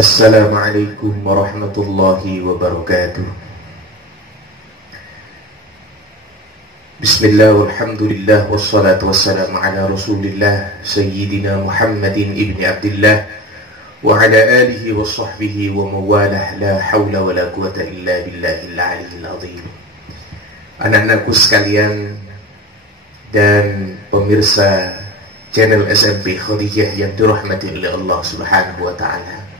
Assalamualaikum warahmatullahi wabarakatuh. Bismillah, walhamdulillah, wassalatu wassalamu ala rasulillah Sayyidina Muhammadin ibni Abdillah wa ala alihi wa sahbihi wa mawalah. La hawla wa la quwata illa billahil aliyyil azim. Anak-anakku sekalian dan pemirsa channel SMP Khadijah yang dirahmati oleh Allah Subhanahu wa ta'ala,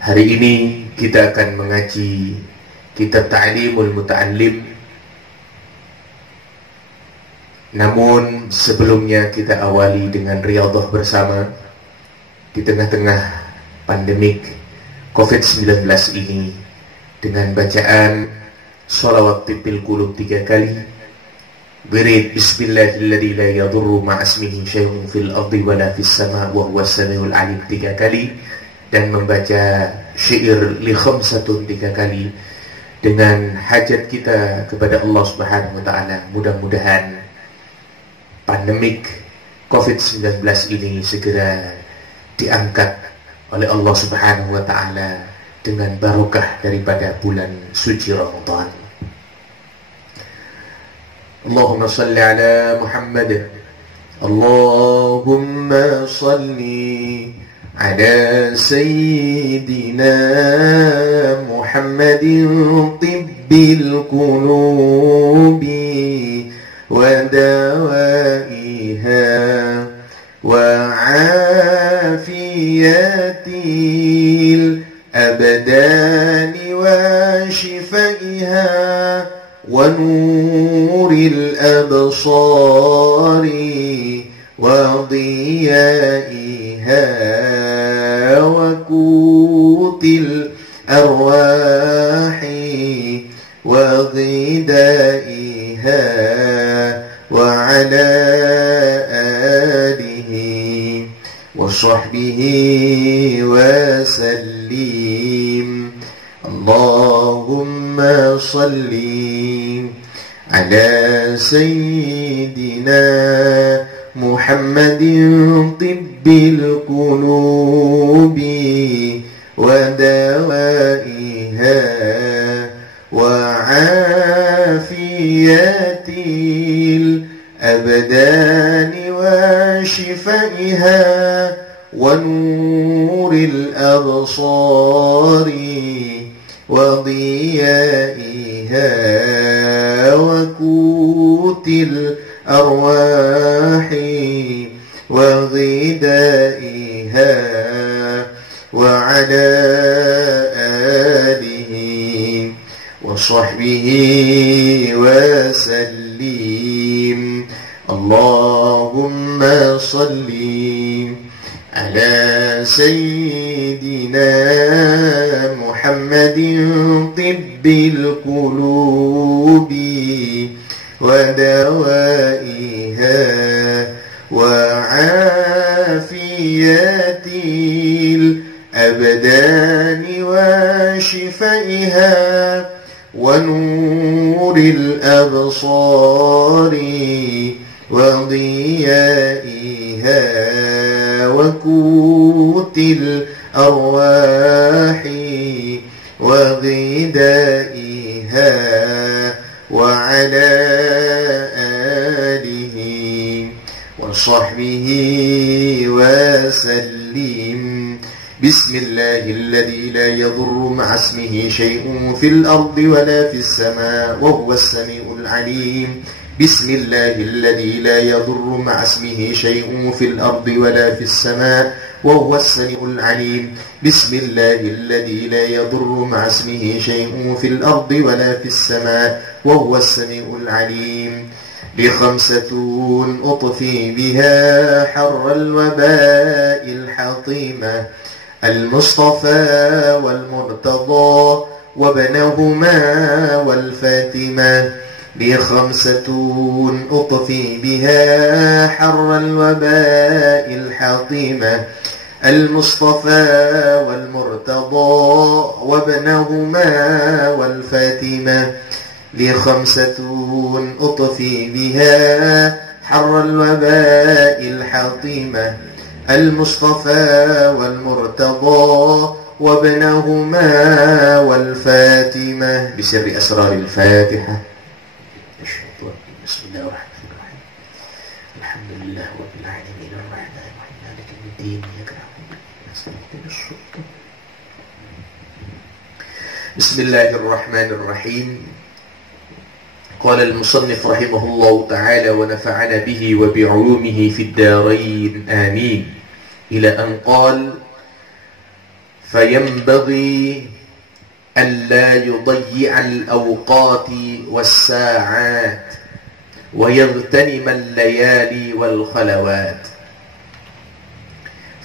hari ini kita akan mengaji kitab Ta'limul Muta'allim. Namun sebelumnya kita awali dengan riyadhah bersama di tengah-tengah pandemik COVID-19 ini dengan bacaan sholawat tibil qulub 3 kali, wirid bismillahilladzi la yadurru ma'asmihi syai'un fil ardi wala fis sama' wa huwas samiul alim 3 kali, dan membaca syair li khamsatun 3 kali dengan hajat kita kepada Allah Subhanahu wa ta'ala. Mudah-mudahan pandemik COVID-19 ini segera diangkat oleh Allah Subhanahu wa ta'ala dengan barokah daripada bulan suci Ramadan. Allahumma salli ala Muhammad. Allahumma salli ala Sayyidina Muhammadin tibbil qulubi wa dawaiha wa afiyatil abdani wa shifaiha wa nuril absari wa diyaiha وقوت الأرواح وغذائها وعلى آله وصحبه وسلم. اللهم صل على سيدنا محمد طب القلوب ودوائها وعافية الأبدان وشفائها ونور الأبصار وضيائها وقوت الأرواح وغذائها وعلى آله وصحبه وسلم. اللهم صل على سيدنا محمد طب القلوب ودوائها وعافية الأبدان وشفائها ونور الأبصار وضيائها وقوت الأرواح وغذائها وعلى آله وصحبه وسلم. بسم الله الذي لا يضر مع اسمه شيء في الأرض ولا في السماء وهو السميع العليم. بسم الله الذي لا يضر مع اسمه شيء في الأرض ولا في السماء وهو السميع العليم. بسم الله الذي لا يضر مع اسمه شيء في الأرض ولا في السماء وهو السميع العليم. لخمسة أطفي بها حر الوباء الحطيمة المصطفى والمرتضى وابنهما والفاتمة. لخمسة أطفي بها حر الوباء الحطيمة المصطفى والمرتضى وابنهما والفاتمة. لخمسة أطفي بها حر الوباء الحطيمة المصطفى والمرتضى وابنهما والفاتمة بسر أسرار الفاتحة. بسم الله الرحمن الرحيم. الحمد لله رب العالمين الرحمن الرحيم مالك يوم الدين إياك نعبد وإياك نستعين. بسم الله الرحمن الرحيم. قال المصنف رحمه الله تعالى ونفعنا به وبعلومه في الدارين آمين، إلى أن قال: فينبغي ألا يضيع الأوقات والساعات ويغتنم الليالي والخلوات.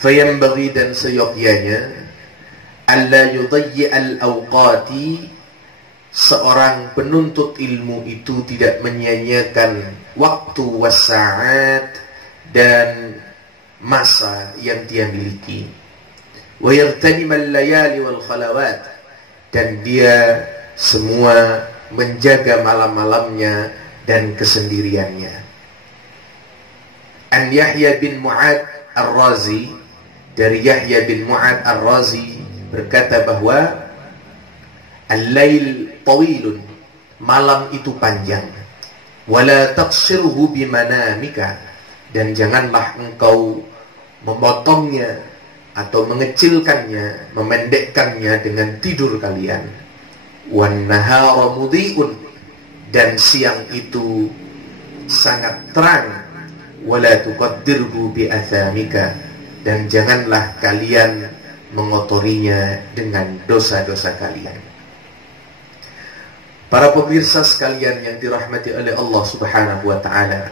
فينبغي dan seyogyanya alla yudayyi'al awqati, seorang penuntut ilmu itu tidak menyia-nyiakan waktu wasa'at dan masa yang dia miliki. Wa yaghtanimal layali wal khalawat, dan dia semua menjaga malam-malamnya dan kesendiriannya. An Yahya bin Mu'ad Ar-Razi, dari Yahya bin Mu'ad Ar-Razi berkata bahwa al-lail tawilun, malam itu panjang, wala taqsirhu bimanamika, dan janganlah engkau memotongnya atau mengecilkannya, memendekkannya dengan tidur kalian. Wan nahara mudhi'un, dan siang itu sangat terang, wala tuqaddirhu bi athamika, dan janganlah kalian mengotorinya dengan dosa-dosa kalian. Para pemirsa sekalian yang dirahmati oleh Allah Subhanahu wa taala,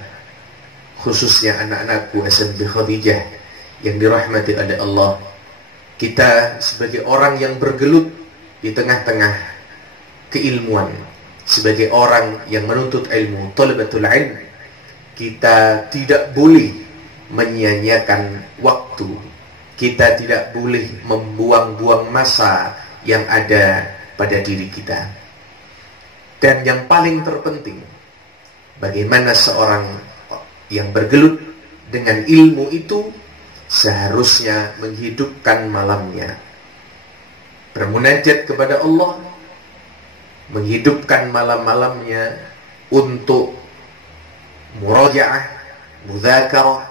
khususnya anak-anakku SMB Khadijah yang dirahmati oleh Allah, kita sebagai orang yang bergelut di tengah-tengah keilmuan, sebagai orang yang menuntut ilmu, thalabatul ilm, kita tidak boleh menyia-nyiakan waktu. Kita tidak boleh membuang-buang masa yang ada pada diri kita. Dan yang paling terpenting, bagaimana seorang yang bergelut dengan ilmu itu seharusnya menghidupkan malamnya, bermunajat kepada Allah, menghidupkan malam-malamnya untuk murajaah, mudzakarah,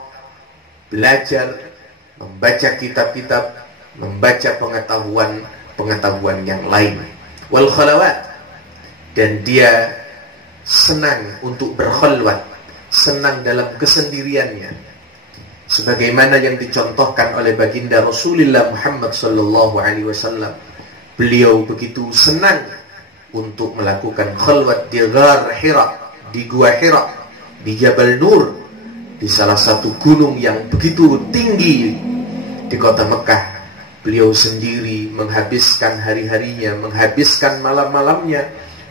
belajar, membaca kitab-kitab, membaca pengetahuan yang lain. Wal khalawat, dan dia senang untuk berkhalwat, senang dalam kesendiriannya, sebagaimana yang dicontohkan oleh baginda Rasulullah Muhammad sallallahu alaihi wasallam. Beliau begitu senang untuk melakukan khalwat di Ghar Hira, di Gua Hira, di Jabal Nur, di salah satu gunung yang begitu tinggi di kota Mekah. Beliau sendiri menghabiskan hari-harinya, menghabiskan malam-malamnya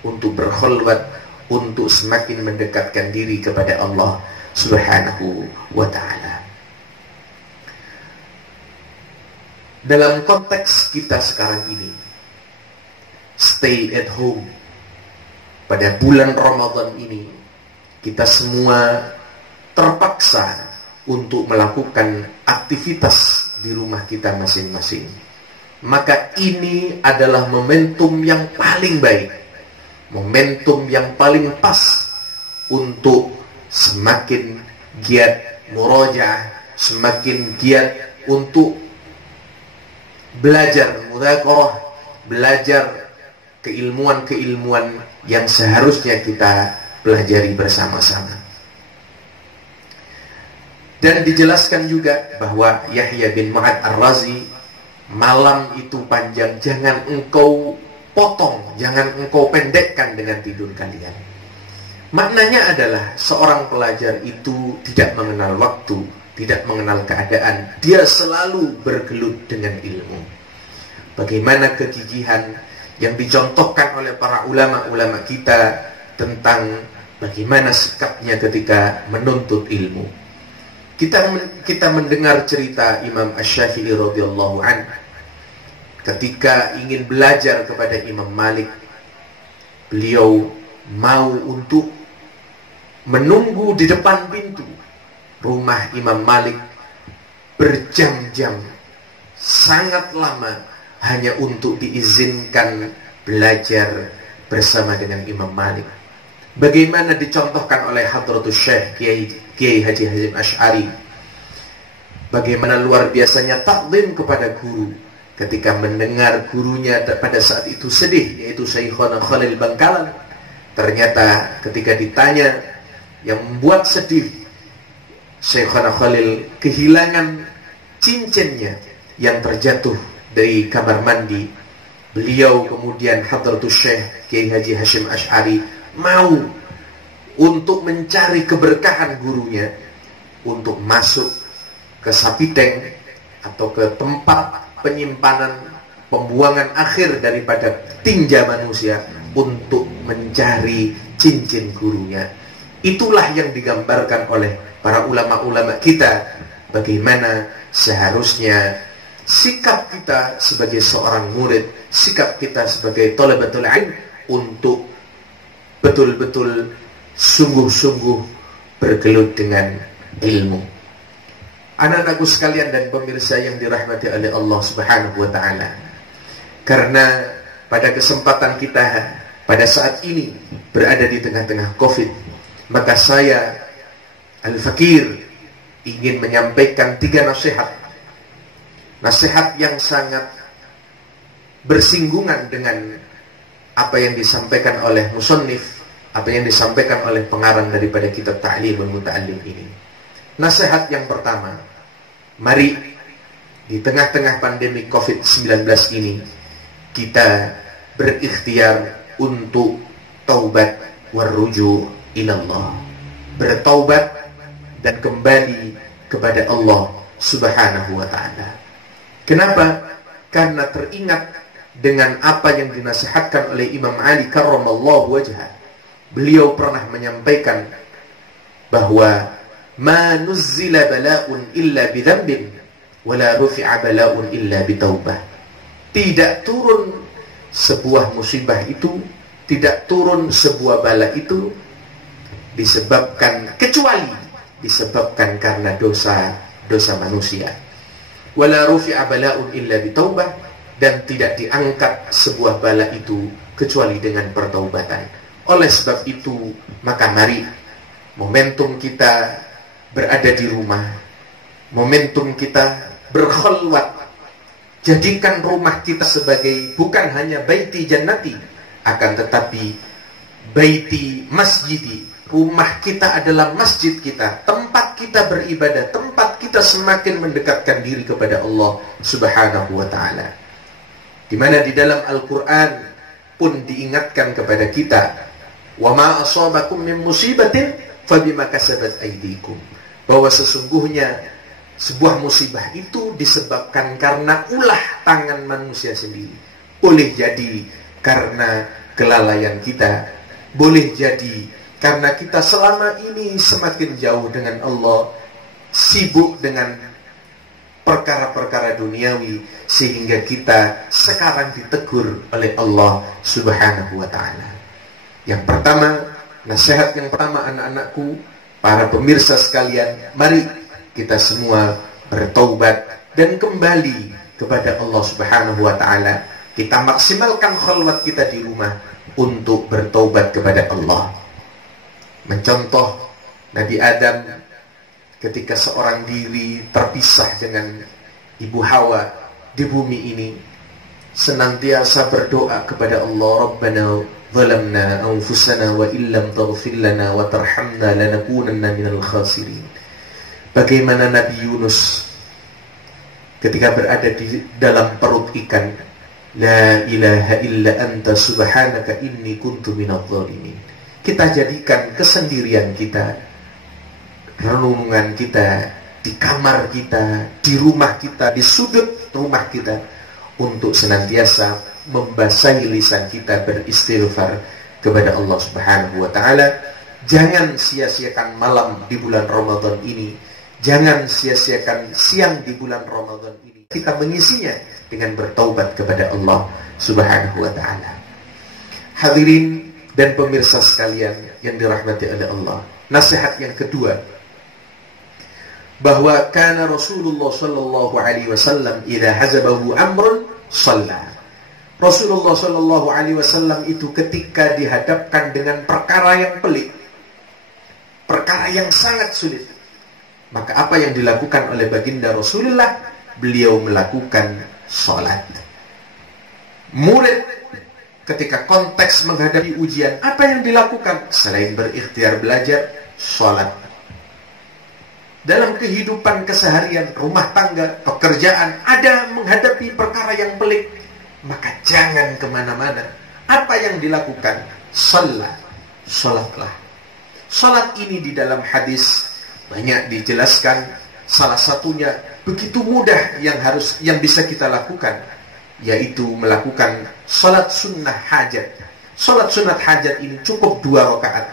untuk berkhalwat, untuk semakin mendekatkan diri kepada Allah Subhanahu wa ta'ala. Dalam konteks kita sekarang ini, stay at home, pada bulan Ramadan ini, kita semua terpaksa untuk melakukan aktivitas di rumah kita masing-masing. Maka ini adalah momentum yang paling baik, momentum yang paling pas untuk semakin giat murajaah, semakin giat untuk belajar mudzakarah, belajar keilmuan-keilmuan yang seharusnya kita pelajari bersama-sama. Dan dijelaskan juga bahwa Yahya bin Mu'ad Ar-Razi, malam itu panjang, jangan engkau potong, jangan engkau pendekkan dengan tidur kalian. Maknanya adalah seorang pelajar itu tidak mengenal waktu, tidak mengenal keadaan, dia selalu bergelut dengan ilmu. Bagaimana kegigihan yang dicontohkan oleh para ulama-ulama kita tentang bagaimana sikapnya ketika menuntut ilmu. Kita mendengar cerita Imam Asy-Syafi'i radhiyallahu anhu ketika ingin belajar kepada Imam Malik. Beliau mau untuk menunggu di depan pintu rumah Imam Malik berjam-jam, sangat lama hanya untuk diizinkan belajar bersama dengan Imam Malik. Bagaimana dicontohkan oleh Hadratus Syekh Kiai Haji Hasyim Asy'ari, bagaimana luar biasanya takzim kepada guru ketika mendengar gurunya pada saat itu sedih, yaitu Syekhona Khalil Bangkalan. Ternyata ketika ditanya, yang membuat sedih Syekhona Khalil kehilangan cincinnya yang terjatuh dari kamar mandi. Beliau kemudian Hadratus Syekh Kiai Haji Hasyim Asy'ari mau untuk mencari keberkahan gurunya, untuk masuk ke sapiteng atau ke tempat penyimpanan pembuangan akhir daripada tinja manusia untuk mencari cincin gurunya. Itulah yang digambarkan oleh para ulama-ulama kita, bagaimana seharusnya sikap kita sebagai seorang murid, sikap kita sebagai thalabatul ilm untuk betul-betul sungguh-sungguh bergelut dengan ilmu. Anak-anakku sekalian dan pemirsa yang dirahmati oleh Allah Subhanahu wa taala, karena pada kesempatan kita pada saat ini berada di tengah-tengah Covid, maka saya Al-Fakir ingin menyampaikan 3 nasihat. Nasihat yang sangat bersinggungan dengan apa yang disampaikan oleh musannif, apa yang disampaikan oleh pengarang daripada kitab Ta'limul Muta'allim ini. Nasihat yang pertama, mari di tengah-tengah pandemi Covid-19 ini kita berikhtiar untuk taubat warruju ilallah, bertaubat dan kembali kepada Allah Subhanahu wa ta'ala. Kenapa? Karena teringat dengan apa yang dinasihatkan oleh Imam Ali karramallahu wajhah. Beliau pernah menyampaikan bahwa ma nuzzila bala'un illa bidhanbin wala rufi'a bala'un illa bitaubah. Tidak turun sebuah musibah itu, tidak turun sebuah bala itu kecuali disebabkan karena dosa manusia. Wala rufi'a bala'un illa bitaubah, dan tidak diangkat sebuah bala itu kecuali dengan pertaubatan. Oleh sebab itu, maka mari momentum kita berada di rumah, momentum kita berkhalwat, jadikan rumah kita sebagai bukan hanya baiti jannati, akan tetapi baiti masjidi. Rumah kita adalah masjid kita, tempat kita beribadah, tempat kita semakin mendekatkan diri kepada Allah Subhanahu wa ta'ala. Di mana di dalam Al-Quran pun diingatkan kepada kita, wa ma asabakum min musibatin fabima kasabat aydikum, bahwa sesungguhnya sebuah musibah itu disebabkan karena ulah tangan manusia sendiri. Boleh jadi karena kelalaian kita, boleh jadi karena kita selama ini semakin jauh dengan Allah, sibuk dengan perkara-perkara duniawi, sehingga kita sekarang ditegur oleh Allah Subhanahu wa ta'ala. Yang pertama, nasihat yang pertama anak-anakku, para pemirsa sekalian, mari kita semua bertaubat dan kembali kepada Allah Subhanahu wa ta'ala. Kita maksimalkan khalwat kita di rumah untuk bertaubat kepada Allah. Mencontoh Nabi Adam ketika seorang diri terpisah dengan Ibu Hawa di bumi ini, senantiasa berdoa kepada Allah, Rabbana zalamna anfusana wa illam taghfir lana wa tarhamna lanakunanna minal khasirin. Bagaimana Nabi Yunus ketika berada di dalam perut ikan, la ilaha illa anta subhanaka inni kuntu minadh dhalimin. Kita jadikan kesendirian kita, renungan kita, di kamar kita, di rumah kita, di sudut rumah kita, untuk senantiasa membasahi lisan kita beristighfar kepada Allah Subhanahu wa ta'ala. Jangan sia-siakan malam di bulan Ramadan ini, jangan sia-siakan siang di bulan Ramadan ini. Kita mengisinya dengan bertaubat kepada Allah Subhanahu wa ta'ala. Hadirin dan pemirsa sekalian yang dirahmati oleh Allah, nasihat yang kedua, bahwa kana Rasulullah sallallahu alaihi wasallam idza hazabahu amrun shalla. Rasulullah sallallahu alaihi wasallam itu ketika dihadapkan dengan perkara yang pelik, perkara yang sangat sulit, maka apa yang dilakukan oleh baginda Rasulullah? Beliau melakukan salat. Murid ketika konteks menghadapi ujian, apa yang dilakukan? Selain berikhtiar belajar, salat. Dalam kehidupan keseharian, rumah tangga, pekerjaan, ada menghadapi perkara yang pelik, maka jangan kemana-mana. Apa yang dilakukan? Salatlah. Salat ini di dalam hadis banyak dijelaskan. Salah satunya begitu mudah yang bisa kita lakukan, yaitu melakukan salat sunnah hajat. Salat sunnah hajat ini cukup 2 rakaat.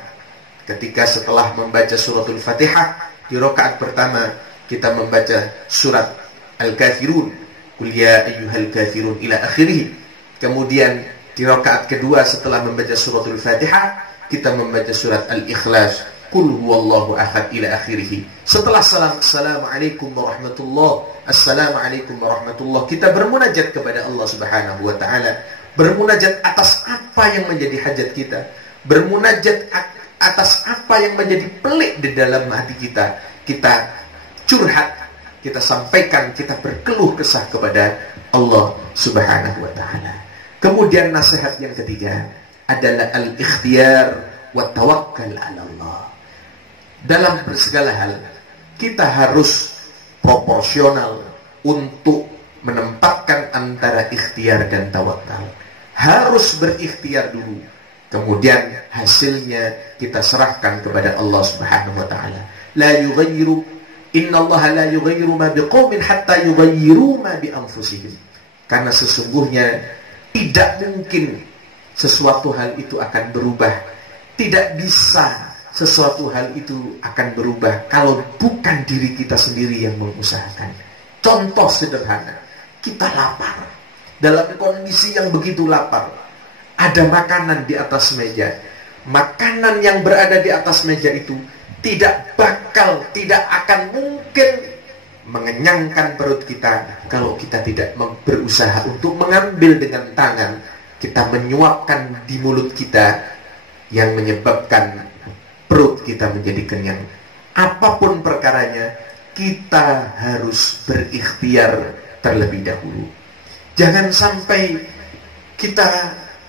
Ketika setelah membaca suratul Fatihah, di rakaat pertama kita membaca surat Al-Kafirun, Qul ya ayyuhal kafirun ila akhirih. Kemudian di rakaat kedua setelah membaca suratul Fatihah, kita membaca surat Al-Ikhlas, Qul huwallahu ahad ila akhirih. Setelah assalamualaikum warahmatullahi, assalamualaikum warahmatullahi, kita bermunajat kepada Allah Subhanahu wa taala. Bermunajat atas apa yang menjadi hajat kita. Bermunajat atas apa yang menjadi pelik di dalam hati kita. Kita curhat, kita sampaikan, kita berkeluh kesah kepada Allah Subhanahu wa taala. Kemudian nasihat yang ketiga adalah al-ikhtiyar wa tawakkal 'ala Allah. Dalam segala hal kita harus proporsional untuk menempatkan antara ikhtiar dan tawakal. Harus berikhtiar dulu, kemudian hasilnya kita serahkan kepada Allah Subhanahu wa taala. La yughayyiru innallaha la yughayyiru ma biqaumin hatta yughayyiru ma bi anfusihim. Karena sesungguhnya tidak mungkin sesuatu hal itu akan berubah. Tidak bisa sesuatu hal itu akan berubah kalau bukan diri kita sendiri yang mengusahakan. Contoh sederhana, kita lapar. Dalam kondisi yang begitu lapar, ada makanan di atas meja. Makanan yang berada di atas meja itu tidak akan mungkin mengenyangkan perut kita kalau kita tidak berusaha untuk mengambil dengan tangan, kita menyuapkan di mulut kita, yang menyebabkan perut kita menjadi kenyang. Apapun perkaranya, kita harus berikhtiar terlebih dahulu. Jangan sampai kita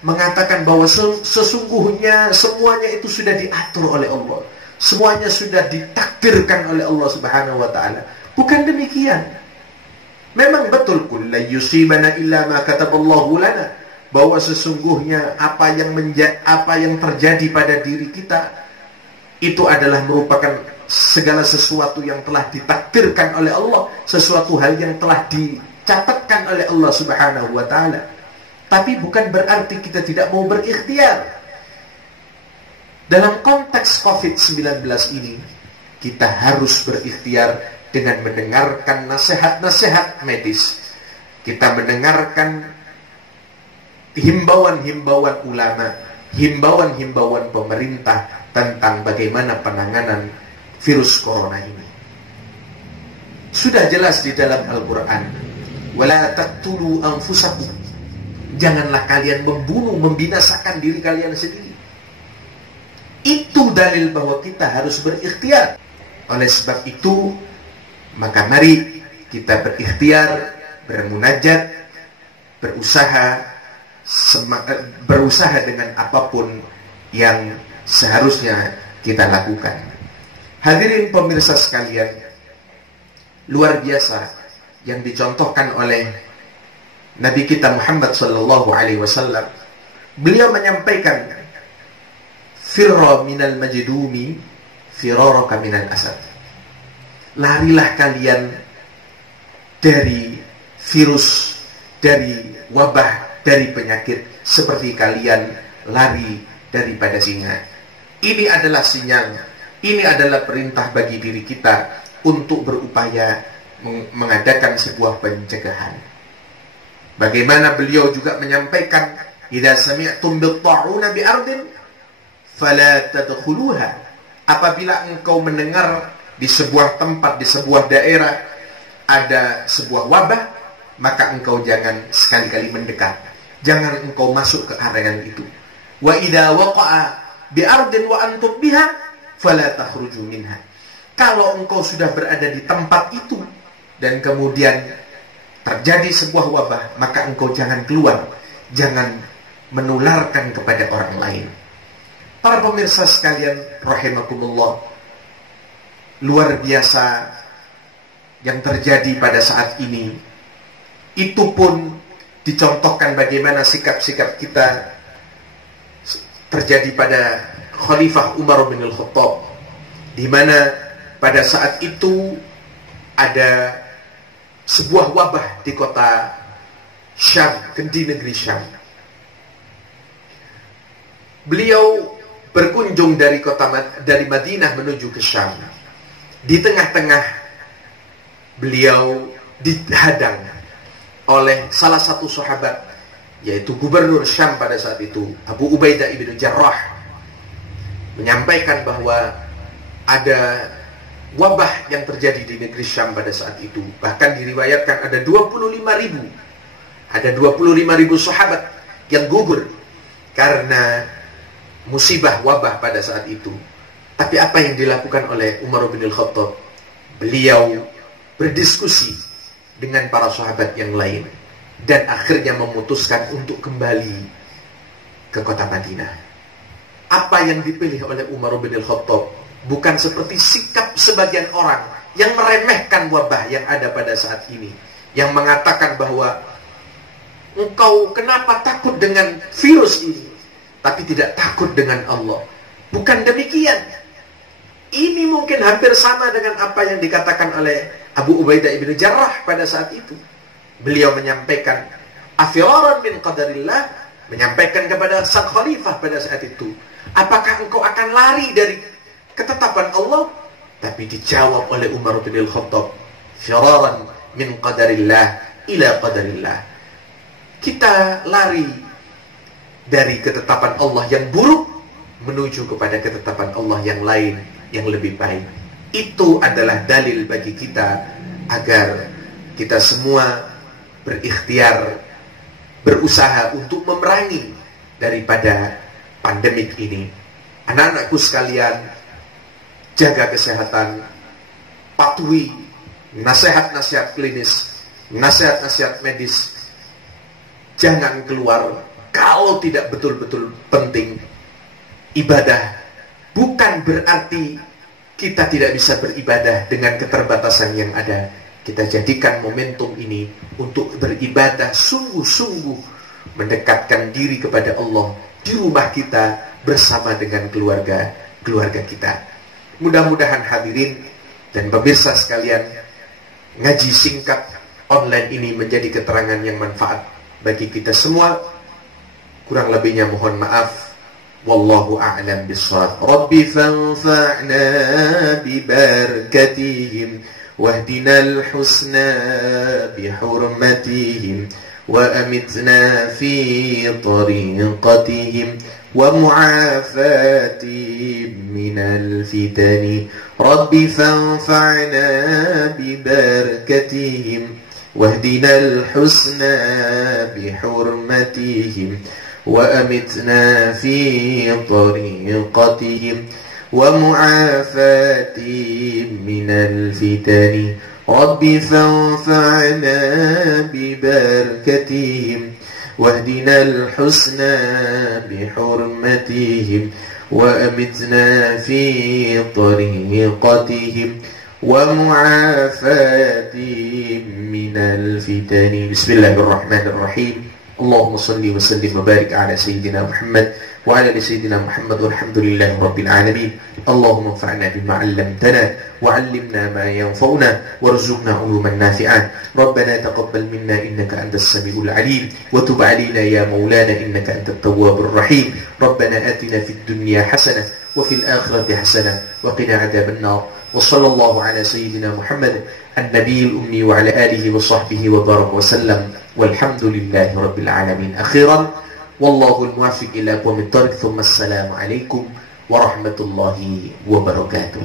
mengatakan bahwa sesungguhnya semuanya itu sudah diatur oleh Allah, semuanya sudah ditakdirkan oleh Allah Subhanahu wa taala. Bukan demikian. Memang betul, kullu yusibana illa ma kataballahu lana, bahwa sesungguhnya apa yang terjadi pada diri kita itu adalah merupakan segala sesuatu yang telah ditakdirkan oleh Allah, sesuatu hal yang telah dicatatkan oleh Allah Subhanahu wa taala. Tapi bukan berarti kita tidak mau berikhtiar. Dalam konteks COVID-19 ini, kita harus berikhtiar dengan mendengarkan nasihat-nasihat medis. Kita mendengarkan himbauan-himbauan ulama, himbauan-himbauan pemerintah tentang bagaimana penanganan virus corona ini. Sudah jelas di dalam Al-Quran, wala taqtulu anfusakum, janganlah kalian membunuh, membinasakan diri kalian sendiri. Itu dalil bahwa kita harus berikhtiar. Oleh sebab itu, maka mari kita berikhtiar, bermunajat, berusaha dengan apapun yang seharusnya kita lakukan. Hadirin pemirsa sekalian, luar biasa yang dicontohkan oleh Nabi kita Muhammad sallallahu alaihi wasallam. Beliau menyampaikan, firra minal majdumi firaraka minal asad. Larilah kalian dari virus, dari wabah, dari penyakit, seperti kalian lari daripada singa. Ini adalah sinyal, ini adalah perintah bagi diri kita untuk berupaya mengadakan sebuah pencegahan. Bagaimana beliau juga menyampaikan, idza sami'tum bit-ta'una bi ardin fala tadkhuluha. Apabila engkau mendengar di sebuah tempat, di sebuah daerah ada sebuah wabah, maka engkau jangan sekali-kali mendekat. Jangan engkau masuk ke area itu. Wa idza waqa'a bi ardin wa antum biha fala takhruju minha. Kalau engkau sudah berada di tempat itu dan kemudian terjadi sebuah wabah, maka engkau jangan keluar, jangan menularkan kepada orang lain. Para pemirsa sekalian rahimakumullah, luar biasa yang terjadi pada saat ini. Itu pun dicontohkan bagaimana sikap-sikap kita terjadi pada Khalifah Umar bin Al-Khattab, di mana pada saat itu ada sebuah wabah di kota Syam, di negeri Syam. Beliau berkunjung dari Madinah menuju ke Syam. Di tengah-tengah beliau dihadang oleh salah satu sahabat, yaitu gubernur Syam pada saat itu, Abu Ubaidah ibn Jarrah, menyampaikan bahwa ada wabah yang terjadi di negeri Syam pada saat itu. Bahkan diriwayatkan ada 25.000 sahabat yang gugur karena musibah wabah pada saat itu. Tapi apa yang dilakukan oleh Umar bin Al-Khattab? Beliau berdiskusi dengan para sahabat yang lain dan akhirnya memutuskan untuk kembali ke kota Madinah. Apa yang dipilih oleh Umar bin Al-Khattab bukan seperti sikap sebagian orang yang meremehkan wabah yang ada pada saat ini, yang mengatakan bahwa engkau kenapa takut dengan virus ini tapi tidak takut dengan Allah. Bukan demikian. Ini mungkin hampir sama dengan apa yang dikatakan oleh Abu Ubaidah ibn Jarrah pada saat itu. Beliau menyampaikan afiraran min qadarillah, menyampaikan kepada sang khalifah pada saat itu, apakah engkau akan lari dari ketetapan Allah? Tapi dijawab oleh Umar bin Al-Khattab, firaran min qadarillah ila qadarillah. Kita lari dari ketetapan Allah yang buruk menuju kepada ketetapan Allah yang lain, yang lebih baik. Itu adalah dalil bagi kita agar kita semua berikhtiar, berusaha untuk memerangi daripada pandemik ini. Anak-anakku sekalian, jaga kesehatan, patuhi nasihat-nasihat klinis, nasihat-nasihat medis. Jangan keluar kalau tidak betul-betul penting. Ibadah bukan berarti kita tidak bisa beribadah dengan keterbatasan yang ada. Kita jadikan momentum ini untuk beribadah sungguh-sungguh, mendekatkan diri kepada Allah di rumah kita bersama dengan keluarga kita. Mudah-mudahan hadirin dan pemirsa sekalian, ngaji singkat online ini menjadi keterangan yang manfaat bagi kita semua. Kurang lebihnya mohon maaf. Wallahu a'lam bishawab. Rabbi fanfa'na bibarakatihim wahdinal husna bihurmatihim wa amitna fi tariqatihim wa mu'afatihim minal fitani. Rabbi fanfa'na bibarakatihim wahdinal husna bihurmatihim وأمتنا في طريقتهم ومعافاتهم من الفتن رب فانفعنا ببركتهم واهدنا الحسنى بحرمتهم وأمتنا في طريقتهم ومعافاتهم من الفتن. بسم الله الرحمن الرحيم. اللهم صل وسلم وبارك على سيدنا محمد وعلى ال سيدنا محمد والحمد لله رب العالمين. اللهم انفعنا بما علمتنا وعلمنا ما ينفعنا وارزقنا علوما نافعة. ربنا تقبل منا إنك أنت السميع العليم وتب علينا يا مولانا إنك أنت التواب الرحيم. ربنا آتنا في الدنيا حسنة وفي الآخرة حسنة وقنا عذاب النار. وصلى الله على سيدنا محمد النبي الأمي وعلى آله وصحبه وبارك وسلم والحمد لله رب العالمين. أخيرا والله الموافق إلى أقوم الطريق، ثم السلام عليكم ورحمة الله وبركاته.